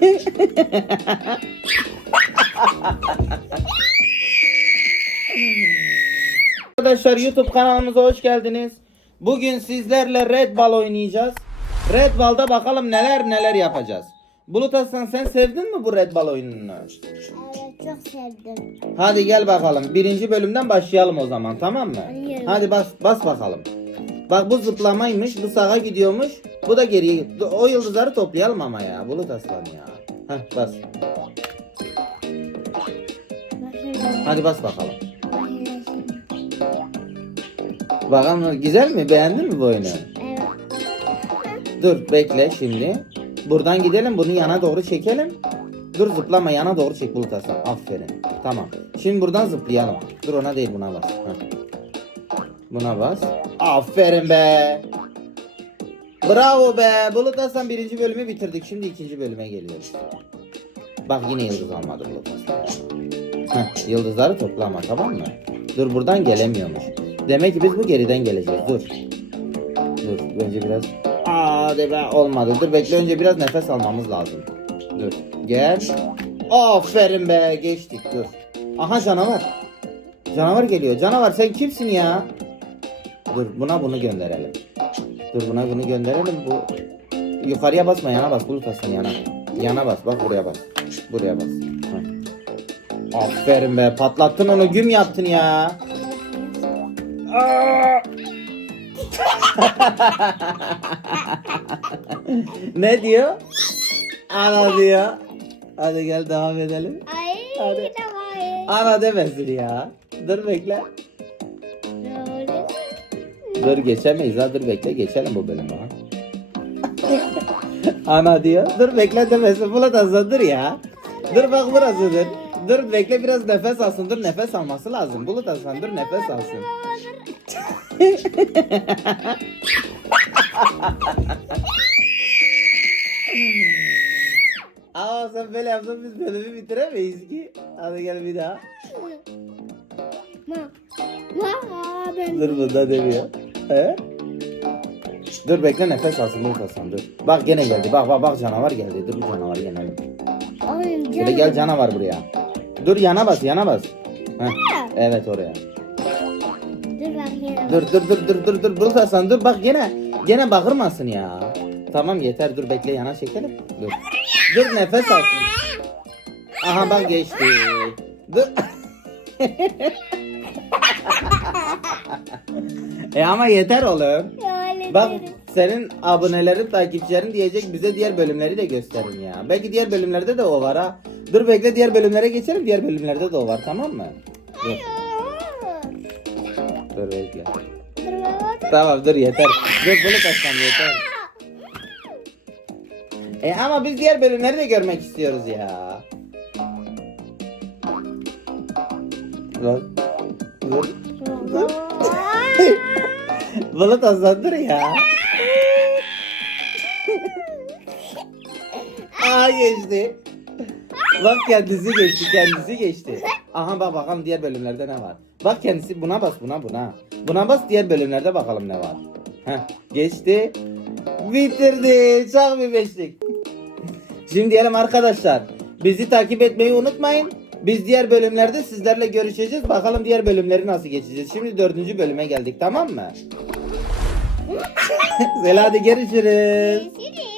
Arkadaşlar YouTube kanalımıza hoş geldiniz. Bugün sizlerle Red Ball oynayacağız. Red Ball'da bakalım neler neler yapacağız. Bulut Aslan sen sevdin mi bu Red Ball oyununu? Evet çok sevdim. Hadi gel bakalım. Birinci bölümden başlayalım o zaman tamam mı? Hayır. Hadi bas bas bakalım. Bak bu zıplamaymış, bu sağa gidiyormuş, bu da geriye. O yıldızları toplayalım ama ya. Bulut Aslan ya. Heh bas. Hadi bas bakalım. Bakalım güzel mi? Beğendin mi bu oyunu? Evet. Dur bekle şimdi. Buradan gidelim bunu yana doğru çekelim. Dur zıplama yana doğru çek Bulut Aslan. Aferin. Tamam. Şimdi buradan zıplayalım. Dur ona değil buna bas. Heh. Buna bas. Aferin be. Bravo be. Bulut Aslan birinci bölümü bitirdik. Şimdi ikinci bölüme geliyoruz. Bak yine yıldız almadı Bulut Aslan. Heh, yıldızları toplama tamam mı? Dur buradan gelemiyormuş. Demek ki biz bu geriden geleceğiz. Dur. Dur önce biraz Aa de olmadı. Dur bekle önce biraz nefes almamız lazım. Dur. Gel. Aferin be geçtik dur. Aha canavar. Canavar geliyor. Canavar sen kimsin ya? Dur buna bunu gönderelim. Dur buna bunu gönderelim. Bu yukarıya basma yana bas. Bulut aslan yana. Yana bas. Bak buraya bas. Buraya bas. Heh. Aferin be patlattın onu güm yaptın ya. Ne diyor? Ana diyor. Hadi gel devam edelim. Ay Hadi. Ana demesin ya. Dur bekle. Dur geçemeyiz ha dur bekle geçelim bu bölümü ha. Ana diyor. Dur bekle demesin. Bulat Aslan dur ya. Dur bak burasıdır. Dur bekle biraz nefes alsın. Dur nefes alması lazım. Bulut Aslan dur nefes alsın. Ama sen böyle yapsan biz bölümü bitiremeyiz ki. Hadi gel bir daha. Ben. Dur bunda demiyor. He? Dur bekle nefes alsın Bulut Aslan dur. Bak gene geldi. Bak bak bak canavar geldi. Dur bu canavar yenelim. Oyun Şöyle gel canavar buraya. Dur yana bas yana bas. Heh. Evet oraya. Dur bak yine. Dur dur dur dur dur dur Bulut Aslan dur bak gene gene bağırmasın ya. Tamam yeter dur bekle yana çekelim. Dur. Dur nefes alsın. Aha bak geçti. Dur. e ama yeter oğlum. Öyle Bak derim. senin abonelerin takipçilerin diyecek bize diğer bölümleri de gösterin ya. Belki diğer bölümlerde de o var ha. Dur bekle diğer bölümlere geçelim. Diğer bölümlerde de o var tamam mı? Dur. Dur bekle. Tamam dur yeter. Dur bunu kaçtan yeter. E ama biz diğer bölümleri de görmek istiyoruz ya. Dur. Dur. Dur. Bulut Aslan dur ya. Aa geçti. Bak kendisi geçti, kendisi geçti. Aha bak bakalım diğer bölümlerde ne var. Bak kendisi buna bas, buna buna. Buna bas diğer bölümlerde bakalım ne var. Heh, geçti. Bitirdi. Çok bir beşlik. Şimdi diyelim arkadaşlar. Bizi takip etmeyi unutmayın. Biz diğer bölümlerde sizlerle görüşeceğiz. Bakalım diğer bölümleri nasıl geçeceğiz. Şimdi dördüncü bölüme geldik tamam mı? Sela hadi görüşürüz. Görüşürüz.